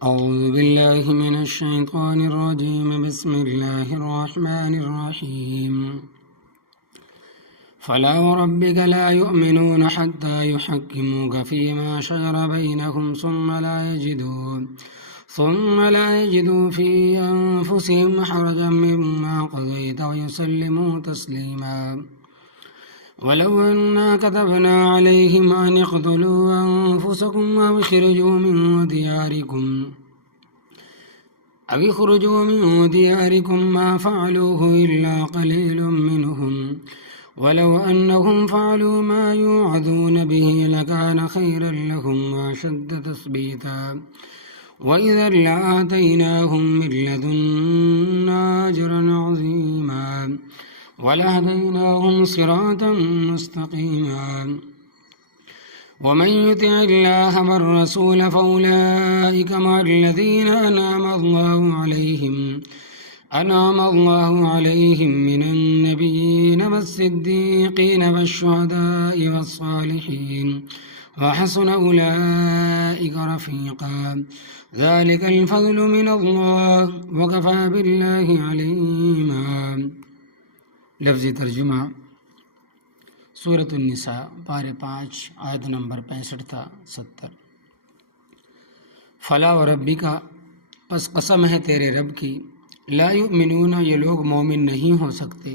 أعوذ بالله من الشيطان الرجيم بسم الله الرحمن الرحيم فلا وربك لا يؤمنون حتى يحكموك فيما شجر بينهم ثم لا يجدوا في أنفسهم حرجا مما قضيت ويسلموا تسليما ولو أنا كتبنا عليهم أن اقتلوا أنفسكم أو اخرجوا من دياركم ما فعلوه إلا قليل منهم ولو أنهم فعلوا ما يوعظون به لكان خيرا لهم وأشد تثبيتا وإذا لآتيناهم من لدنا أجرا عظيما ولهديناهم صراطا مستقيما ومن يطع الله والرسول فأولئك مع الذين أنعم الله عليهم من النبيين والصديقين والشهداء والصالحين وحسن أولئك رفيقا ذلك الفضل من الله وكفى بالله عليما. لفظی ترجمہ سورۃ النساء پارے 5 آیت نمبر 65 تا 70. فلا و ربی کا پس قسم ہے تیرے رب کی، لا یؤمنون یہ لوگ مومن نہیں ہو سکتے،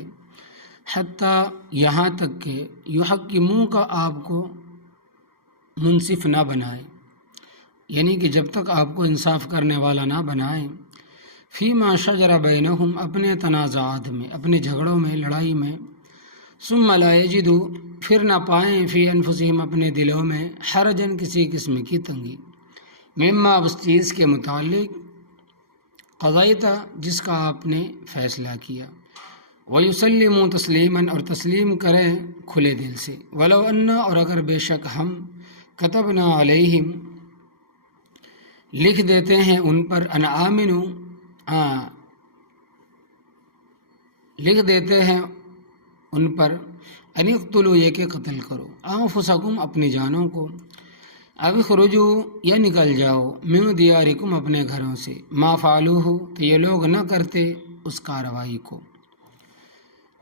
حتیٰ یہاں تک کہ یحکموں کا آپ کو منصف نہ بنائے، یعنی کہ جب تک آپ کو انصاف کرنے والا نہ بنائے، فیما شجر بینہم اپنے تنازعات میں، اپنے جھگڑوں میں، لڑائی میں، ثم لا یجدوا پھر نہ پائیں، فی انفسہم اپنے دلوں میں، حرجن کسی قسم کی تنگی، مما اس چیز کے متعلق، قضیتا جس کا آپ نے فیصلہ کیا، ویسلموا تسلیما اور تسلیم کریں کھلے دل سے، ولو انا اور اگر بے شک ہم، کتبنا علیہم لکھ دیتے ہیں ان پر، لکھ دیتے ہیں ان پر، ان اقتلوا یہ کہ قتل کرو، انفسکم اپنی جانوں کو، اب اخرجوا یا نکل جاؤ، من دیارکم اپنے گھروں سے، ما فعلوہ تو یہ لوگ نہ کرتے اس کارروائی کو،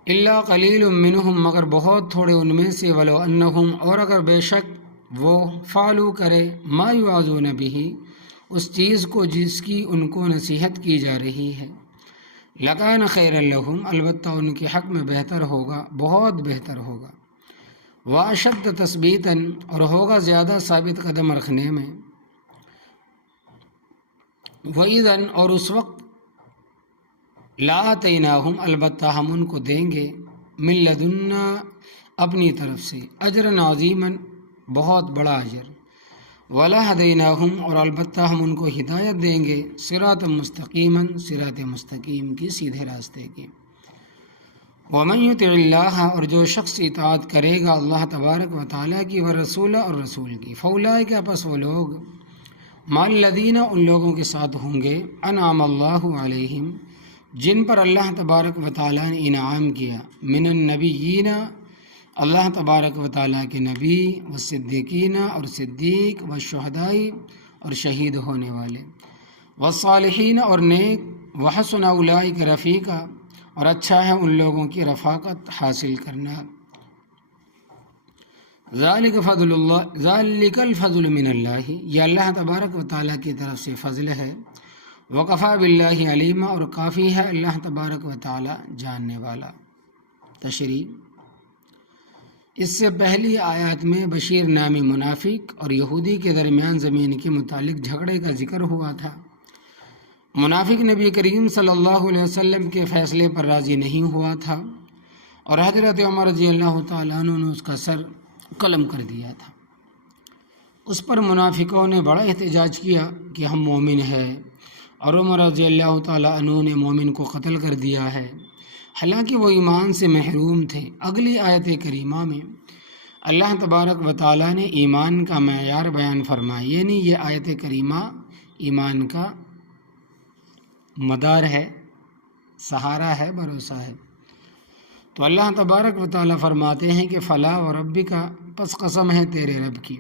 الا قلیل منہم مگر بہت تھوڑے ان میں سے، ولو انہم اور اگر بے شک وہ، فعلوا کرے، ما یوعظون بہ اس چیز کو جس کی ان کو نصیحت کی جا رہی ہے، لکان خیر لہم البتہ ان کے حق میں بہتر ہوگا، بہت بہتر ہوگا، واشد تثبیتاً اور ہوگا زیادہ ثابت قدم رکھنے میں، وَإِذًا اور اس وقت، لَآتَيْنَاهُمْ البتہ ہم ان کو دیں گے، من لدنا اپنی طرف سے، اجرًا عظیماً بہت بڑا اجر، وَلَهَدَيْنَاهُمْ اور البتہ ہم ان کو ہدایت دیں گے، صراطً مستقیماً صراط مستقیم کی، سیدھے راستے کی. وَمَن يُطِعِ اللَّهَ اور جو شخص اطاعت کرے گا اللہ تبارک و تعالیٰ کی، وَالرَّسُولَ اور رسول کی، فَأُولَٰئِکَ پس وہ لوگ، مَعَ الَّذِينَ ان لوگوں کے ساتھ ہوں گے، أَنْعَمَ اللَّهُ عَلَيْهِمْ جن پر اللہ تبارک و تعالیٰ نے انعام کیا، من النبیین اللہ تبارک و تعالیٰ کے نبی، والصدیقین اور صدیق، والشہداء اور شہید ہونے والے، والصالحین اور نیک، وحسن اولئک رفیقا اور اچھا ہے ان لوگوں کی رفاقت حاصل کرنا. ذالک الفضل من اللہ یہ اللہ تبارک و تعالیٰ کی طرف سے فضل ہے، وکفیٰ باللہ علیما اور کافی ہے اللہ تبارک و تعالیٰ جاننے والا. تشریح: اس سے پہلی آیات میں بشیر نامی منافق اور یہودی کے درمیان زمین کے متعلق جھگڑے کا ذکر ہوا تھا. منافق نبی کریم صلی اللہ علیہ وسلم کے فیصلے پر راضی نہیں ہوا تھا اور حضرت عمر رضی اللہ تعالیٰ عنہ نے اس کا سر قلم کر دیا تھا. اس پر منافقوں نے بڑا احتجاج کیا کہ ہم مومن ہیں، اور عمر رضی اللہ تعالیٰ عنہ نے مومن کو قتل کر دیا ہے، حالانکہ وہ ایمان سے محروم تھے. اگلی آیت کریمہ میں اللہ تبارک و تعالیٰ نے ایمان کا معیار بیان فرمایا، یعنی یہ آیت کریمہ ایمان کا مدار ہے، سہارا ہے، بھروسہ ہے. تو اللہ تبارک و تعالیٰ فرماتے ہیں کہ فلا و ربک پس قسم ہے تیرے رب کی،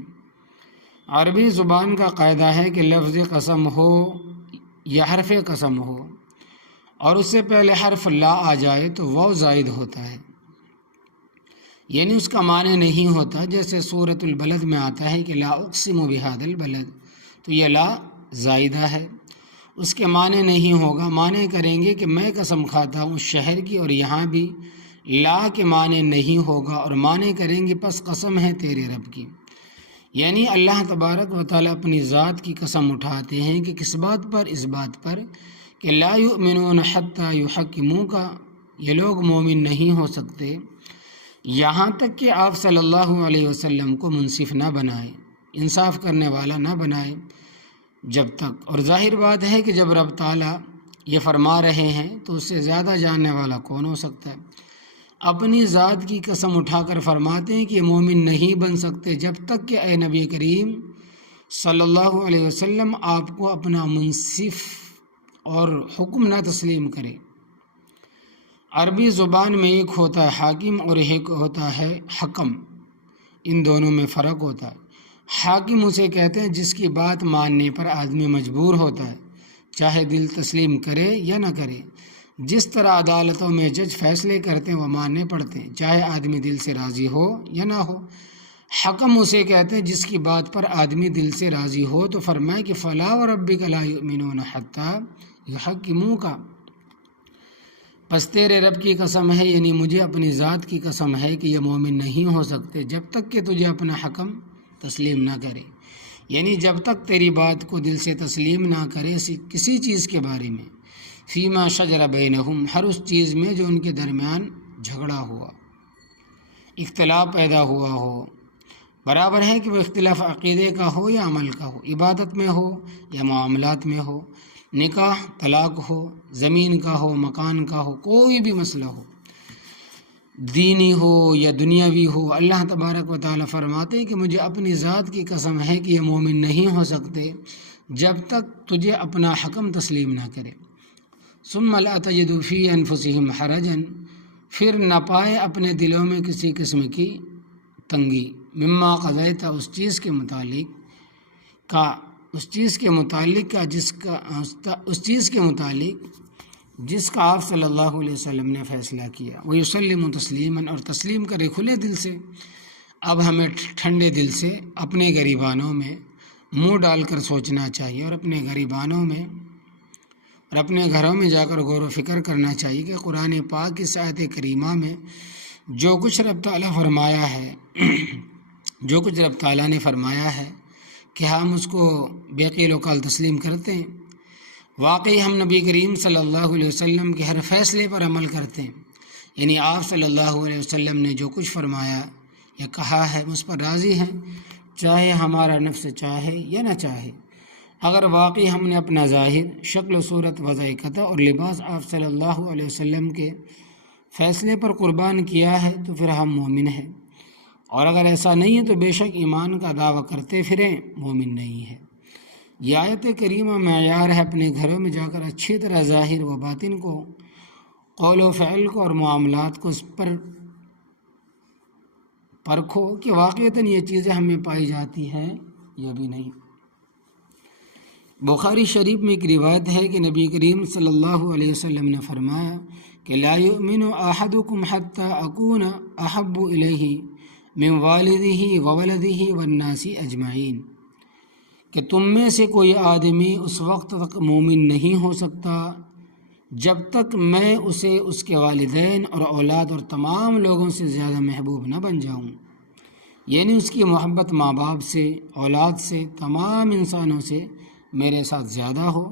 عربی زبان کا قاعدہ ہے کہ لفظ قسم ہو یا حرف قسم ہو اور اس سے پہلے حرف لا آ جائے تو واو زائد ہوتا ہے، یعنی اس کا معنی نہیں ہوتا، جیسے سورۃ البلد میں آتا ہے کہ لا اقسم بہذا البلد، تو یہ لا زائدہ ہے، اس کے معنی نہیں ہوگا، معنی کریں گے کہ میں قسم کھاتا ہوں اس شہر کی، اور یہاں بھی لا کے معنی نہیں ہوگا اور معنی کریں گے پس قسم ہے تیرے رب کی، یعنی اللہ تبارک و تعالیٰ اپنی ذات کی قسم اٹھاتے ہیں کہ کس بات پر، اس بات پر کہ لا یؤمنون حتی یحکموک، یہ لوگ مومن نہیں ہو سکتے یہاں تک کہ آپ صلی اللہ علیہ وسلم کو منصف نہ بنائے، انصاف کرنے والا نہ بنائے جب تک، اور ظاہر بات ہے کہ جب رب تعالیٰ یہ فرما رہے ہیں تو اس سے زیادہ جاننے والا کون ہو سکتا ہے۔ اپنی ذات کی قسم اٹھا کر فرماتے ہیں کہ یہ مومن نہیں بن سکتے جب تک کہ اے نبی کریم صلی اللہ علیہ وسلم آپ کو اپنا منصف اور حکم نہ تسلیم کرے۔ عربی زبان میں ایک ہوتا ہے حاکم اور ایک ہوتا ہے حکم، ان دونوں میں فرق ہوتا ہے۔ حاکم اسے کہتے ہیں جس کی بات ماننے پر آدمی مجبور ہوتا ہے، چاہے دل تسلیم کرے یا نہ کرے، جس طرح عدالتوں میں جج فیصلے کرتے ہیں وہ ماننے پڑتے ہیں، چاہے آدمی دل سے راضی ہو یا نہ ہو۔ حکم اسے کہتے ہیں جس کی بات پر آدمی دل سے راضی ہو، تو فرمائے کہ فلا وربک لا یؤمنون حتی یحکموک، پس تیرے رب کی قسم ہے، یعنی مجھے اپنی ذات کی قسم ہے کہ یہ مومن نہیں ہو سکتے جب تک کہ تجھے اپنا حکم تسلیم نہ کرے، یعنی جب تک تیری بات کو دل سے تسلیم نہ کرے کسی چیز کے بارے میں، فیما شجر بینہم، ہر اس چیز میں جو ان کے درمیان جھگڑا ہوا، اختلاف پیدا ہوا ہو، برابر ہے کہ وہ اختلاف عقیدے کا ہو یا عمل کا ہو، عبادت میں ہو یا معاملات میں ہو، نکاح طلاق ہو، زمین کا ہو، مکان کا ہو، کوئی بھی مسئلہ ہو، دینی ہو یا دنیاوی ہو، اللہ تبارک و تعالیٰ فرماتے ہیں کہ مجھے اپنی ذات کی قسم ہے کہ یہ مومن نہیں ہو سکتے جب تک تجھے اپنا حکم تسلیم نہ کرے۔ ثم لا تجد فی انفسہم حرجا، پھر نہ پائے اپنے دلوں میں کسی قسم کی تنگی، مما قضیت، اس چیز کے متعلق جس کا آپ صلی اللہ علیہ وسلم نے فیصلہ کیا، ویسلم تسلیما، اور تسلیم کرے کھلے دل سے۔ اب ہمیں ٹھنڈے دل سے اپنے گریبانوں میں منہ ڈال کر سوچنا چاہیے، اور اپنے گریبانوں میں اور اپنے گھروں میں جا کر غور و فکر کرنا چاہیے کہ قرآن پاک کی آیت کریمہ میں جو کچھ رب تعالیٰ فرمایا ہے جو کچھ رب تعالیٰ نے فرمایا ہے کہ ہم اس کو بے قیل و قال تسلیم کرتے ہیں، واقعی ہم نبی کریم صلی اللہ علیہ وسلم کے ہر فیصلے پر عمل کرتے ہیں، یعنی آپ صلی اللہ علیہ وسلم نے جو کچھ فرمایا یا کہا ہے اس پر راضی ہیں، چاہے ہمارا نفس چاہے یا نہ چاہے۔ اگر واقعی ہم نے اپنا ظاہر، شکل و صورت، وضع قطع اور لباس آپ صلی اللہ علیہ وسلم کے فیصلے پر قربان کیا ہے تو پھر ہم مومن ہیں، اور اگر ایسا نہیں ہے تو بے شک ایمان کا دعویٰ کرتے پھریں مومن نہیں ہے۔ یہ آیت کریمہ معیار ہے اپنے گھروں میں جا کر اچھی طرح ظاہر و باطن کو، قول و فعل کو اور معاملات کو اس پر پرکھو کہ واقعتاً یہ چیزیں ہمیں پائی جاتی ہیں یا بھی نہیں۔ بخاری شریف میں ایک روایت ہے کہ نبی کریم صلی اللہ علیہ وسلم نے فرمایا کہ لا یؤمن احدکم حتی اکون احب الیہ من والدہ وولدہ والناس اجمعین، کہ تم میں سے کوئی آدمی اس وقت تک مومن نہیں ہو سکتا جب تک میں اسے اس کے والدین اور اولاد اور تمام لوگوں سے زیادہ محبوب نہ بن جاؤں، یعنی اس کی محبت ماں باپ سے، اولاد سے، تمام انسانوں سے میرے ساتھ زیادہ ہو۔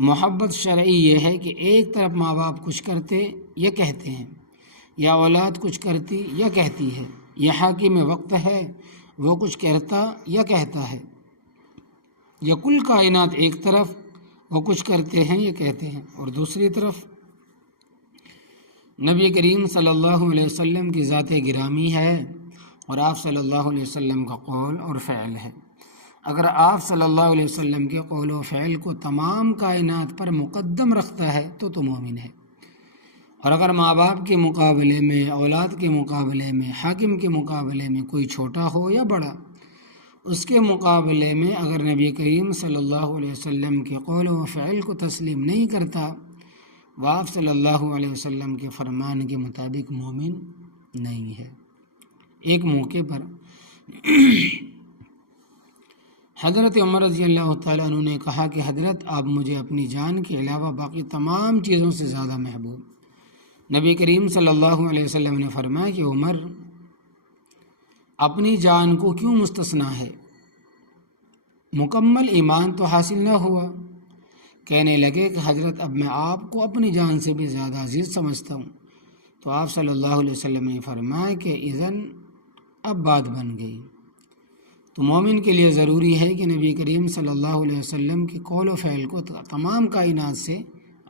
محبت شرعی یہ ہے کہ ایک طرف ماں باپ کچھ کرتے یا کہتے ہیں، یا اولاد کچھ کرتی یا کہتی ہے، یہ حاکم وقت ہے وہ کچھ کہتا یا کہتا ہے، یا کل کائنات ایک طرف وہ کچھ کرتے ہیں یا کہتے ہیں، اور دوسری طرف نبی کریم صلی اللہ علیہ وسلم کی ذات گرامی ہے اور آپ صلی اللہ علیہ وسلم کا قول اور فعل ہے۔ اگر آپ صلی اللہ علیہ وسلم کے قول و فعل کو تمام کائنات پر مقدم رکھتا ہے تو مومن ہے، اور اگر ماں باپ کے مقابلے میں، اولاد کے مقابلے میں، حاکم کے مقابلے میں کوئی چھوٹا ہو یا بڑا، اس کے مقابلے میں اگر نبی کریم صلی اللہ علیہ وسلم کے قول و فعل کو تسلیم نہیں کرتا، وہ آپ صلی اللہ علیہ وسلم کے فرمان کے مطابق مومن نہیں ہے۔ ایک موقع پر حضرت عمر رضی اللہ تعالیٰ عنہ نے کہا کہ حضرت آپ مجھے اپنی جان کے علاوہ باقی تمام چیزوں سے زیادہ محبوب۔ نبی کریم صلی اللہ علیہ وسلم نے فرمایا کہ عمر اپنی جان کو کیوں مستثنا ہے؟ مکمل ایمان تو حاصل نہ ہوا۔ کہنے لگے کہ حضرت اب میں آپ کو اپنی جان سے بھی زیادہ عزیز سمجھتا ہوں۔ تو آپ صلی اللہ علیہ وسلم نے فرمایا کہ اذن اب بات بن گئی۔ تو مومن کے لیے ضروری ہے کہ نبی کریم صلی اللہ علیہ وسلم کے قول و فعل کو تمام کائنات سے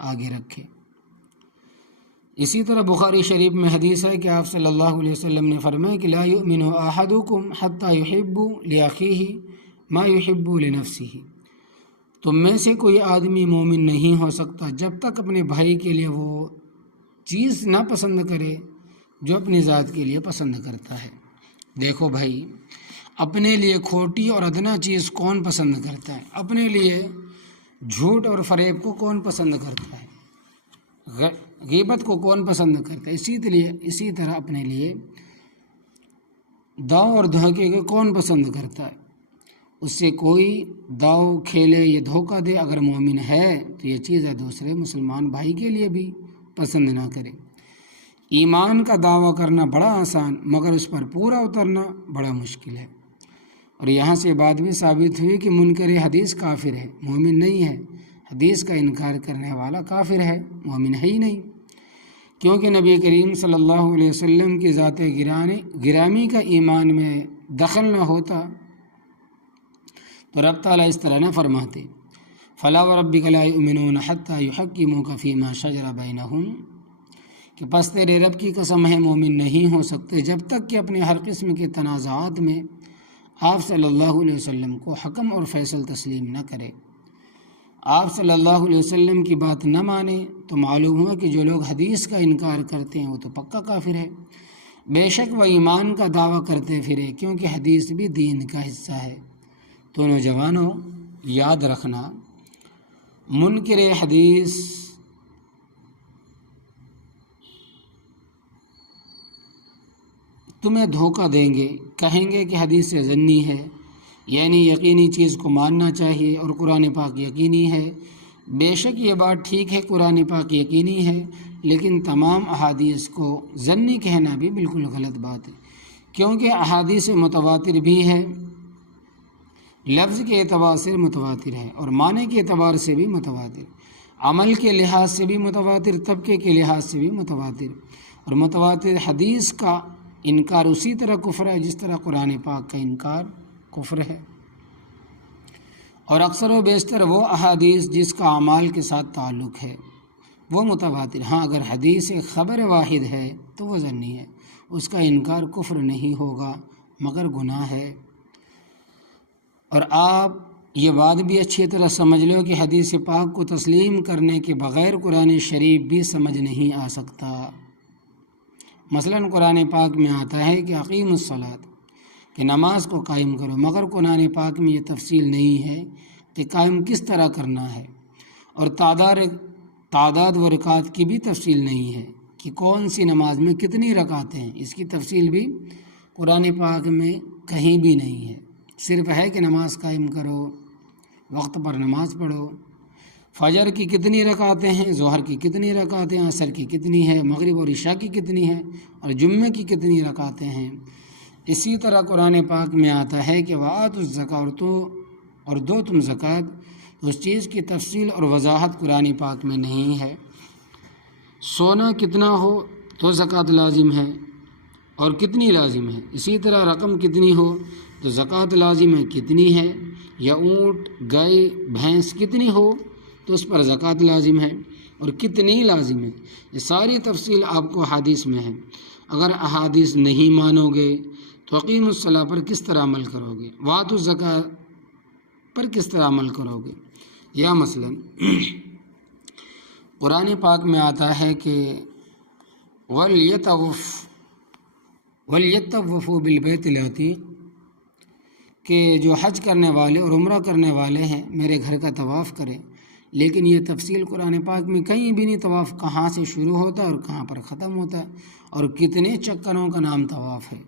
آگے رکھے۔ اسی طرح بخاری شریف میں حدیث ہے کہ آپ صلی اللہ علیہ وسلم نے فرمایا کہ لا یؤمن احدکم حتی یحب لاخیہ ما یحب لنفسہ، تم میں سے کوئی آدمی مومن نہیں ہو سکتا جب تک اپنے بھائی کے لیے وہ چیز نہ پسند کرے جو اپنی ذات کے لیے پسند کرتا ہے۔ دیکھو بھائی، اپنے لیے کھوٹی اور ادنا چیز کون پسند کرتا ہے؟ اپنے لیے جھوٹ اور فریب کو کون پسند کرتا ہے؟ غیبت کو کون پسند کرتا ہے؟ اسی طرح اپنے لیے داؤ اور دھوکے کو کون پسند کرتا ہے؟ اس سے کوئی داؤ کھیلے یا دھوکہ دے، اگر مومن ہے تو یہ چیز ہے دوسرے مسلمان بھائی کے لیے بھی پسند نہ کرے۔ ایمان کا دعویٰ کرنا بڑا آسان، مگر اس پر پورا اترنا بڑا مشکل ہے۔ اور یہاں سے بات بھی ثابت ہوئی کہ منکر حدیث کافر ہے، مومن نہیں ہے۔ حدیث کا انکار کرنے والا کافر ہے، مومن ہے ہی نہیں، کیونکہ نبی کریم صلی اللہ علیہ وسلم کی ذات گرامی کا ایمان میں دخل نہ ہوتا تو رب تعالیٰ اس طرح نہ فرماتے فلا وربک لا یؤمنون حتی یحکموک فیما شجر بینہم، کہ پس تیرے رب کی قسم ہے مومن نہیں ہو سکتے جب تک کہ اپنے ہر قسم کے تنازعات میں آپ صلی اللہ علیہ وسلم کو حکم اور فیصل تسلیم نہ کرے۔ آپ صلی اللہ علیہ وسلم کی بات نہ مانے تو معلوم ہوا کہ جو لوگ حدیث کا انکار کرتے ہیں وہ تو پکا کافر ہے۔ بے شک وہ ایمان کا دعویٰ کرتے پھرے، کیونکہ حدیث بھی دین کا حصہ ہے۔ تو نوجوانوں، یاد رکھنا، منکر حدیث تمہیں دھوکہ دیں گے، کہیں گے کہ حدیث ظنی ہے، یعنی یقینی چیز کو ماننا چاہیے، اور قرآن پاک یقینی ہے۔ بے شک یہ بات ٹھیک ہے، قرآن پاک یقینی ہے، لیکن تمام احادیث کو ظنی کہنا بھی بالکل غلط بات ہے، کیونکہ احادیث متواتر بھی ہے، لفظ کے اعتبار سے متواتر ہے اور معنی کے اعتبار سے بھی متواتر، عمل کے لحاظ سے بھی متواتر، طبقے کے لحاظ سے بھی متواتر، اور متواتر حدیث کا انکار اسی طرح کفر ہے جس طرح قرآن پاک کا انکار کفر ہے۔ اور اکثر و بیشتر وہ احادیث جس کا اعمال کے ساتھ تعلق ہے وہ متواتر، ہاں اگر حدیث خبر واحد ہے تو وہ ظنی ہے، اس کا انکار کفر نہیں ہوگا مگر گناہ ہے۔ اور آپ یہ بات بھی اچھی طرح سمجھ لو کہ حدیث پاک کو تسلیم کرنے کے بغیر قرآن شریف بھی سمجھ نہیں آ سکتا۔ مثلاً قرآن پاک میں آتا ہے کہ اقیم الصلاۃ، کہ نماز کو قائم کرو، مگر قرآن پاک میں یہ تفصیل نہیں ہے کہ قائم کس طرح کرنا ہے، اور تعداد و رکعات کی بھی تفصیل نہیں ہے کہ کون سی نماز میں کتنی رکعتیں ہیں، اس کی تفصیل بھی قرآن پاک میں کہیں بھی نہیں ہے۔ صرف ہے کہ نماز قائم کرو، وقت پر نماز پڑھو، فجر کی کتنی رکعتیں ہیں، ظہر کی کتنی رکعتیں، عصر کی کتنی ہے، مغرب اور عشاء کی کتنی ہے، اور جمعہ کی کتنی رکعتیں ہیں۔ اسی طرح قرآن پاک میں آتا ہے کہ وآتوا الزکاۃ، اور دو تم زکوٰۃ، اس چیز کی تفصیل اور وضاحت قرآن پاک میں نہیں ہے۔ سونا کتنا ہو تو زکوٰۃ لازم ہے اور کتنی لازم ہے، اسی طرح رقم کتنی ہو تو زکوٰۃ لازم ہے کتنی ہے، یا اونٹ، گائے، بھینس کتنی ہو تو اس پر زکوٰۃ لازم ہے اور کتنی لازم ہے، یہ ساری تفصیل آپ کو احادیث میں ہے۔ اگر احادیث نہیں مانو گے تو اقیم الصلاۃ پر کس طرح عمل کرو گے، وآتوا الزکاۃ پر کس طرح عمل کرو گے؟ یا مثلا قرآن پاک میں آتا ہے کہ وَلْيَطَوَّفُوا بِالْبَيْتِ الْعَتِيقِ، کہ جو حج کرنے والے اور عمرہ کرنے والے ہیں میرے گھر کا طواف کریں، لیکن یہ تفصیل قرآن پاک میں کہیں بھی نہیں طواف کہاں سے شروع ہوتا ہے اور کہاں پر ختم ہوتا ہے اور کتنے چکروں کا نام طواف ہے۔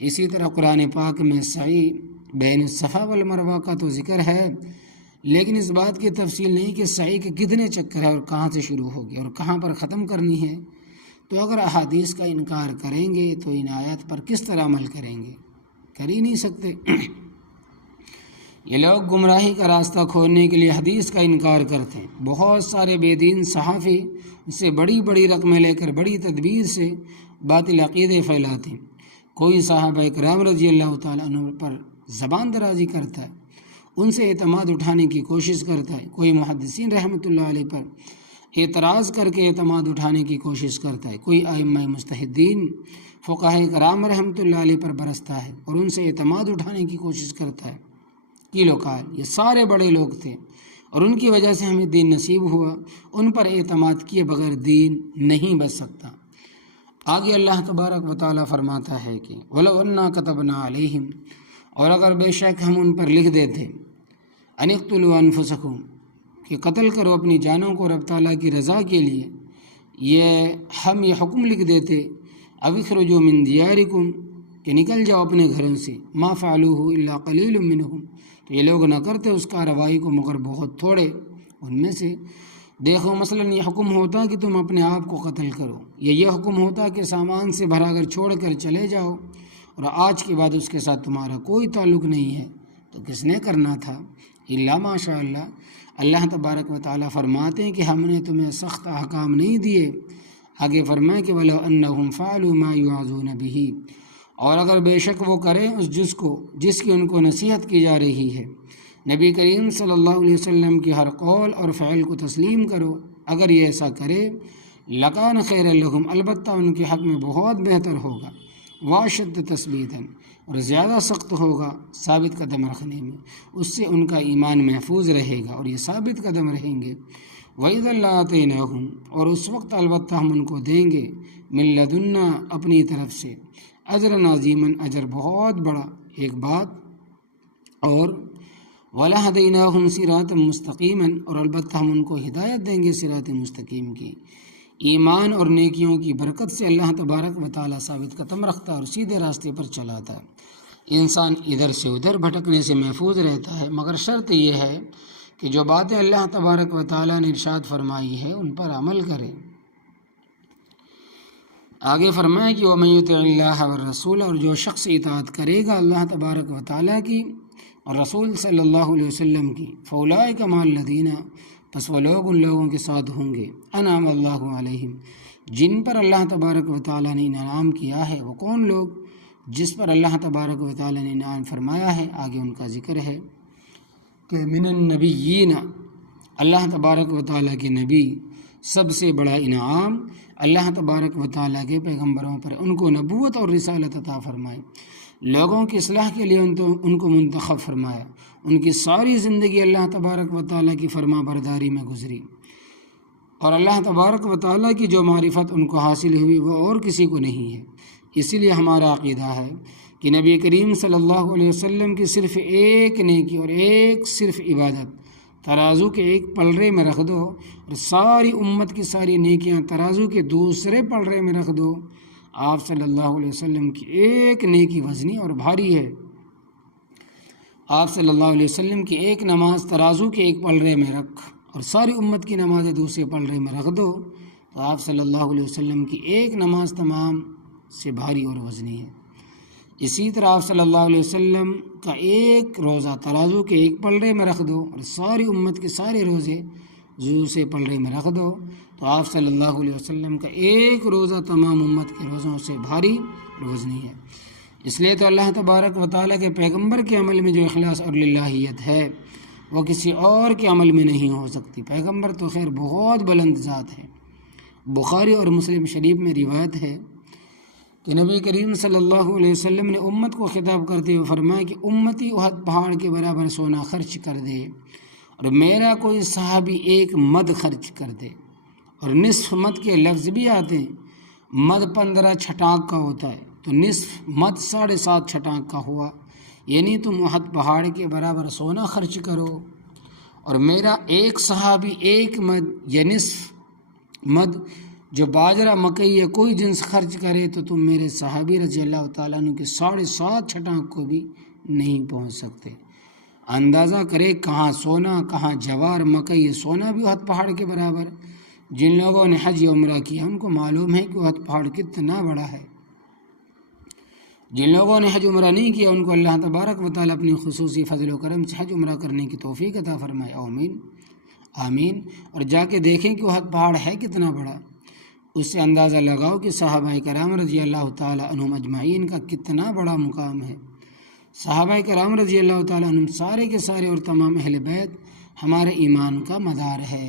اسی طرح قرآن پاک میں سعی بین الصفا والمروہ کا تو ذکر ہے، لیکن اس بات کی تفصیل نہیں کہ سعی کے کتنے چکر ہے اور کہاں سے شروع ہوگی اور کہاں پر ختم کرنی ہے۔ تو اگر احادیث کا انکار کریں گے تو ان آیات پر کس طرح عمل کریں گے؟ کر ہی نہیں سکتے۔ یہ لوگ گمراہی کا راستہ کھولنے کے لیے حدیث کا انکار کرتے ہیں۔ بہت سارے بے دین صحافی اس سے بڑی بڑی رقمیں لے کر بڑی تدبیر سے باطل عقیدے پھیلاتے ہیں۔ کوئی صحابہ کرام رضی اللہ تعالیٰ عنہ پر زبان درازی کرتا ہے، ان سے اعتماد اٹھانے کی کوشش کرتا ہے، کوئی محدثین رحمۃ اللہ علیہ پر اعتراض کر کے اعتماد اٹھانے کی کوشش کرتا ہے، کوئی ائمہ مجتہدین فقہاء کرام رحمۃ اللہ علیہ پر برستا ہے اور ان سے اعتماد اٹھانے کی کوشش کرتا ہے۔ کیلو کال یہ سارے بڑے لوگ تھے اور ان کی وجہ سے ہمیں دین نصیب ہوا، ان پر اعتماد کیے بغیر دین نہیں بچ سکتا۔ آگے اللہ تبارک و تعالیٰ فرماتا ہے کہ وَلَوْ أَنَّا كَتَبْنَا عَلَيْهِمْ، اور اگر بے شک ہم ان پر لکھ دیتے أَنِ اقْتُلُوا أَنفُسَكُمْ، کہ قتل کرو اپنی جانوں کو رب تعالیٰ کی رضا کے لیے، ہم یہ حکم لکھ دیتے أَوْ اخْرُجُوا مِن دِيَارِكُمْ، کہ نکل جاؤ اپنے گھروں سے، مَا فَعَلُوهُ إِلَّا قَلِيلٌ مِّنْهُمْ، تو یہ لوگ نہ کرتے اس کارروائی کو مگر بہت تھوڑے ان میں سے۔ دیکھو مثلا یہ حکم ہوتا کہ تم اپنے آپ کو قتل کرو، یہ حکم ہوتا کہ سامان سے بھرا کر چھوڑ کر چلے جاؤ اور آج کے بعد اس کے ساتھ تمہارا کوئی تعلق نہیں ہے، تو کس نے کرنا تھا؟ الا ماشاء اللہ۔ اللہ تبارک و تعالیٰ فرماتے ہیں کہ ہم نے تمہیں سخت احکام نہیں دیے۔ آگے فرمائے کہ وَلَوْ أَنَّهُمْ فَعَلُوا مَا يُوعَظُونَ بِهِ، اور اگر بے شک وہ کریں اس جس کی ان کو نصیحت کی جا رہی ہے، نبی کریم صلی اللہ علیہ وسلم کی ہر قول اور فعل کو تسلیم کرو، اگر یہ ایسا کرے لَكَانَ خَيْرًا لَهُمْ، البتہ ان کے حق میں بہت بہتر ہوگا، وَأَشَدَّ تَثْبِيتًا، اور زیادہ سخت ہوگا ثابت قدم رکھنے میں، اس سے ان کا ایمان محفوظ رہے گا اور یہ ثابت قدم رہیں گے۔ وَإِذًا لَّآتَيْنَاهُمْ، اور اس وقت البتہ ہم ان کو دیں گے، مِن لَّدُنَّا، اپنی طرف سے، اجر عظیماً، اجر بہت بڑا۔ ایک بات اور وَلَهَدَيْنَاهُمْ صِرَاطًا مُسْتَقِيمًا، اور البتہ ہم ان کو ہدایت دیں گے صراط مستقیم کی۔ ایمان اور نیکیوں کی برکت سے اللہ تبارک و تعالیٰ ثابت قدم رکھتا ہے اور سیدھے راستے پر چلاتا ہے۔ انسان ادھر سے ادھر بھٹکنے سے محفوظ رہتا ہے، مگر شرط یہ ہے کہ جو باتیں اللہ تبارک و تعالیٰ نے ارشاد فرمائی ہے ان پر عمل کرے۔ آگے فرمائے کہ وَمَن يُطِعِ اللَّهَ وَالرَّسُولَ، اور جو شخص اطاعت کرے گا اللہ تبارک و تعالیٰ کی اور رسول صلی اللہ علیہ وسلم کی، فَأُولَٰئِكَ مَعَ الَّذِينَ، پس وہ لوگ ان لوگوں کے ساتھ ہوں گے، أَنْعَمَ اللَّهُ عَلَيْهِمْ، جن پر اللہ تبارک و تعالیٰ نے انعام کیا ہے۔ وہ کون لوگ؟ جس پر اللہ تبارک و تعالیٰ نے انعام فرمایا ہے، آگے ان کا ذکر ہے کہ من النبیین، اللہ تبارک و تعالیٰ کے نبی، سب سے بڑا انعام اللہ تبارک و تعالیٰ کے پیغمبروں پر، ان کو نبوت اور رسالت عطا فرمائے، لوگوں کی اصلاح کے لیے ان کو منتخب فرمایا، ان کی ساری زندگی اللہ تبارک و تعالیٰ کی فرما برداری میں گزری، اور اللہ تبارک و تعالیٰ کی جو معرفت ان کو حاصل ہوئی وہ اور کسی کو نہیں ہے۔ اسی لیے ہمارا عقیدہ ہے کہ نبی کریم صلی اللہ علیہ وسلم کی صرف ایک نیکی اور ایک صرف عبادت ترازو کے ایک پلڑے میں رکھ دو، اور ساری امت کی ساری نیکیاں ترازو کے دوسرے پلڑے میں رکھ دو، آپ صلی اللہ علیہ وسلم کی ایک نیکی وزنی اور بھاری ہے۔ آپ صلی اللہ علیہ وسلم کی ایک نماز ترازو کے ایک پلڑے میں رکھ اور ساری امت کی نمازیں دوسرے پلڑے میں رکھ دو، تو آپ صلی اللہ علیہ وسلم کی ایک نماز تمام سے بھاری اور وزنی ہے۔ اسی طرح آپ صلی اللہ علیہ وسلم کا ایک روزہ ترازو کے ایک پلڑے میں رکھ دو اور ساری امت کے سارے روزے دوسرے پلڑے میں رکھ دو، تو آپ صلی اللہ علیہ وسلم کا ایک روزہ تمام امت کے روزوں سے بھاری اور وزنی ہے۔ اس لیے تو اللہ تبارک و تعالیٰ کے پیغمبر کے عمل میں جو اخلاص اور للہیت ہے وہ کسی اور کے عمل میں نہیں ہو سکتی۔ پیغمبر تو خیر بہت بلند ذات ہے۔ بخاری اور مسلم شریف میں روایت ہے کہ نبی کریم صلی اللہ علیہ وسلم نے امت کو خطاب کرتے ہوئے فرمایا کہ امتی احد پہاڑ کے برابر سونا خرچ کر دے اور میرا کوئی صحابی ایک مد خرچ کر دے، اور نصف مد کے لفظ بھی آتے ہیں، مد 15 چھٹانک کا ہوتا ہے، تو نصف مد 7.5 چھٹانک کا ہوا، یعنی تم احد پہاڑ کے برابر سونا خرچ کرو، اور میرا ایک صحابی ایک مد یا نصف مد جو باجرہ مکئی یا کوئی جنس خرچ کرے تو تم میرے صحابی رضی اللہ تعالیٰ عنہ کے 7.5 چھٹانک کو بھی نہیں پہنچ سکتے۔ اندازہ کرے کہاں سونا کہاں جوار مکئی، سونا بھی احد پہاڑ کے برابر۔ جن لوگوں نے حج یا عمرہ کیا ان کو معلوم ہے کہ احد پہاڑ کتنا بڑا ہے۔ جن لوگوں نے حج عمرہ نہیں کیا ان کو اللہ تبارک و تعالیٰ اپنی خصوصی فضل و کرم سے حج عمرہ کرنے کی توفیق عطا فرمائے، آمین آمین۔ اور جا کے دیکھیں کہ احد پہاڑ ہے کتنا بڑا، اس سے اندازہ لگاؤ کہ صحابہ کرام رضی اللہ تعالیٰ عنہم اجمعین کا کتنا بڑا مقام ہے۔ صحابہ کرام رضی اللہ تعالیٰ عنہم سارے کے سارے اور تمام اہل بیت ہمارے ایمان کا مدار ہے۔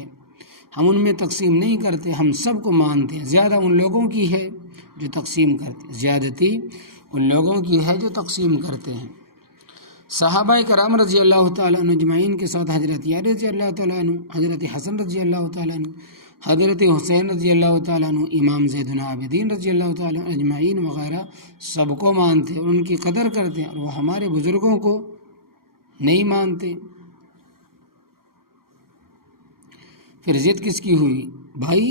ہم ان میں تقسیم نہیں کرتے، ہم سب کو مانتے ہیں۔ زیادہ ان لوگوں کی ہے جو تقسیم کرتے، زیادتی ان لوگوں کی ہے جو تقسیم کرتے ہیں۔ صحابہ کرام رضی اللہ تعالیٰ عنہ اجمعین کے ساتھ حضرت علی رضی اللہ تعالیٰ عنہ، حضرت حسن رضی اللہ تعالیٰ عنہ، حضرت حسین رضی اللہ تعالیٰ عنہ، امام زید العابدین رضی اللہ تعالیٰ عنہ اجمعین وغیرہ سب کو مانتے اور ان کی قدر کرتے ہیں، اور وہ ہمارے بزرگوں کو نہیں مانتے۔ پھر ضد کس کی ہوئی بھائی؟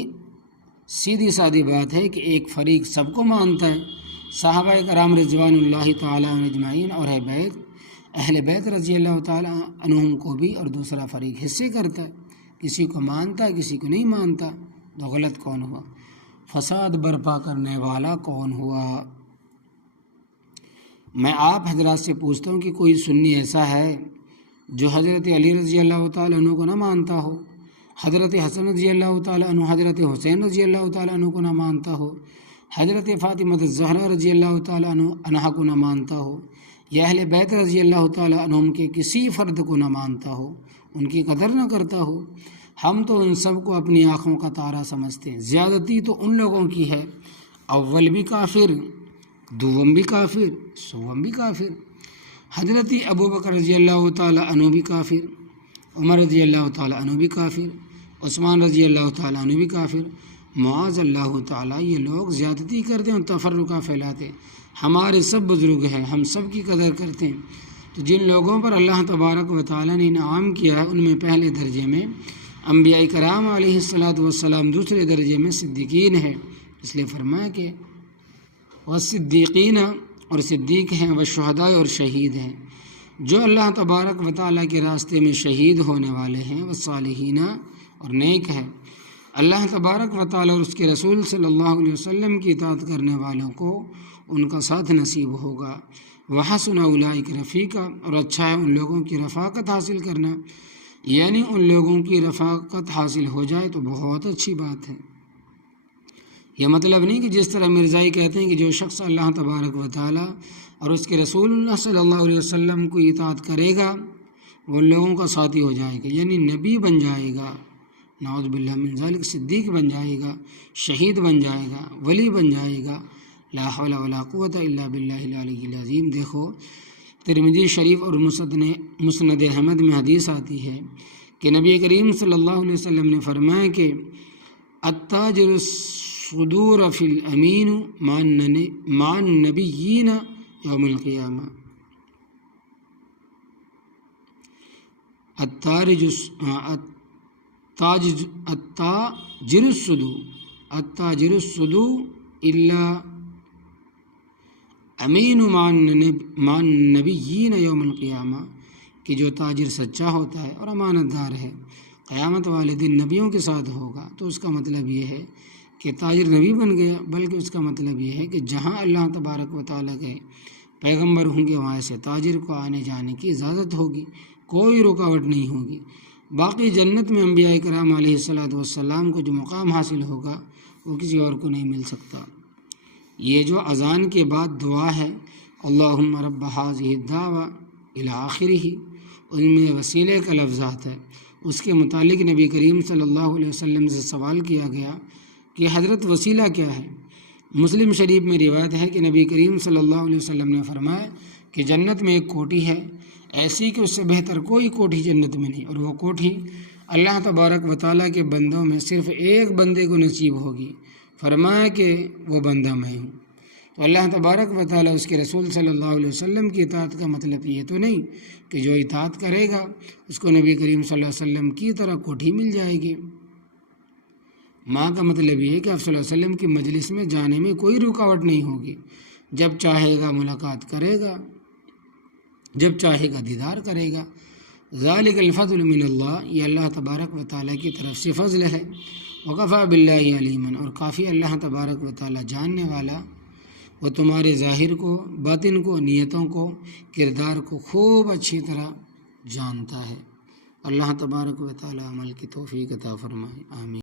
سیدھی سادی بات ہے کہ ایک فریق سب کو مانتا ہے، صحابہ کرام رضوان اللہ تعالیٰ عنہ اجمعین اور اہل بیت رضی اللہ تعالیٰ عنہم کو بھی، اور دوسرا فریق حصے کرتا ہے، کسی کو مانتا ہے کسی کو نہیں مانتا۔ تو غلط کون ہوا؟ فساد برپا کرنے والا کون ہوا؟ میں آپ حضرات سے پوچھتا ہوں کہ کوئی سنی ایسا ہے جو حضرت علی رضی اللہ تعالیٰ عنہ کو نہ مانتا ہو، حضرت حسن رضی اللہ تعالیٰ عنہ، حضرت حسین رضی اللہ تعالیٰ عنہ کو نہ مانتا ہو، حضرت فاطمہ الزہرا رضی اللہ تعالیٰ عنہا کو نہ مانتا ہو، یا اہل بیت رضی اللہ تعالیٰ عنہم کے کسی فرد کو نہ مانتا ہو، ان کی قدر نہ کرتا ہو؟ ہم تو ان سب کو اپنی آنکھوں کا تارا سمجھتے ہیں۔ زیادتی تو ان لوگوں کی ہے، اول بھی کافر، دوم بھی کافر، سوم بھی کافر۔ حضرت ابوبکر رضی اللہ تعالیٰ عنہ بھی کافر، عمر رضی اللہ تعالیٰ عنہ بھی کافر، عثمان رضی اللہ تعالیٰ عنہ بھی کافر۔ معاذ اللہ تعالیٰ، یہ لوگ زیادتی کرتے ہیں اور تفرقہ پھیلاتے ہیں۔ ہمارے سب بزرگ ہیں، ہم سب کی قدر کرتے ہیں۔ تو جن لوگوں پر اللہ تبارک و تعالیٰ نے انعام کیا ہے ان میں پہلے درجے میں انبیاء کرام علیہ الصلاۃ والسلام، دوسرے درجے میں صدیقین ہے، اس لیے فرمایا کہ والصدیقین، اور صدیق ہیں، والشہداء، اور شہید ہیں، جو اللہ تبارک و تعالیٰ کے راستے میں شہید ہونے والے ہیں، والصالحین، اور نیک ہے۔ اللہ تبارک و تعالیٰ اور اس کے رسول صلی اللہ علیہ وسلم کی اطاعت کرنے والوں کو ان کا ساتھ نصیب ہوگا۔ وحسن اولئک رفیقا، اور اچھا ہے ان لوگوں کی رفاقت حاصل کرنا، یعنی ان لوگوں کی رفاقت حاصل ہو جائے تو بہت اچھی بات ہے۔ یہ مطلب نہیں کہ جس طرح مرزائی کہتے ہیں کہ جو شخص اللہ تبارک و تعالیٰ اور اس کے رسول اللہ صلی اللہ علیہ وسلم کو اطاعت کرے گا وہ لوگوں کا ساتھی ہو جائے گا، یعنی نبی بن جائے گا، نعوذ باللہ من ذالک، صدیق بن جائے گا، شہید بن جائے گا، ولی بن جائے گا۔ لا حول ولا قوت الا باللہ العلی العظیم۔ دیکھو ترمذی شریف اور مسند احمد میں حدیث آتی ہے کہ نبی کریم صلی اللہ علیہ وسلم نے فرمایا کہ التاجر الصدور فی الامین مع النبیین یوم القیامہ۔ التاجر الصدور الا امین مع النبیین یوم القیامہ، کہ جو تاجر سچا ہوتا ہے اور امانت دار ہے قیامت والے دن نبیوں کے ساتھ ہوگا۔ تو اس کا مطلب یہ ہے کہ تاجر نبی بن گیا، بلکہ اس کا مطلب یہ ہے کہ جہاں اللہ تبارک و تعالیٰ کے پیغمبر ہوں گے وہاں سے تاجر کو آنے جانے کی اجازت ہوگی، کوئی رکاوٹ نہیں ہوگی۔ باقی جنت میں انبیاء کرام علیہ الصلاۃ والسلام کو جو مقام حاصل ہوگا وہ کسی اور کو نہیں مل سکتا۔ یہ جو اذان کے بعد دعا ہے اللہم رب ھذہ الدعوہ الی آخرہ، ان میں وسیلے کا لفظ آتا ہے۔ اس کے متعلق نبی کریم صلی اللہ علیہ وسلم سے سوال کیا گیا کہ حضرت وسیلہ کیا ہے؟ مسلم شریف میں روایت ہے کہ نبی کریم صلی اللہ علیہ وسلم نے فرمایا کہ جنت میں ایک کوٹھی ہے ایسی کہ اس سے بہتر کوئی کوٹھی جنت میں نہیں، اور وہ کوٹھی اللہ تبارک و تعالیٰ کے بندوں میں صرف ایک بندے کو نصیب ہوگی۔ فرمایا کہ وہ بندہ میں ہوں، تو اللہ تبارک و تعالیٰ اس کے رسول صلی اللہ علیہ وسلم کی اطاعت کا مطلب یہ تو نہیں کہ جو اطاعت کرے گا اس کو نبی کریم صلی اللہ علیہ وسلم کی طرح کوٹھی مل جائے گی۔ ماں کا مطلب یہ ہے کہ آپ صلی اللہ علیہ وسلم کی مجلس میں جانے میں کوئی رکاوٹ نہیں ہوگی، جب چاہے گا ملاقات کرے گا، جب چاہے گا دیدار کرے گا۔ ذالک الفضل من اللہ، یہ اللہ تبارک و تعالیٰ کی طرف سے فضل ہے۔ وکفیٰ باللہ علیما، اور کافی اللہ تبارک و تعالیٰ جاننے والا، وہ تمہارے ظاہر کو، باطن کو، نیتوں کو، کردار کو خوب اچھی طرح جانتا ہے۔ اللہ تبارک و تعالیٰ عمل کی توفیق عطا فرمائے، آمین۔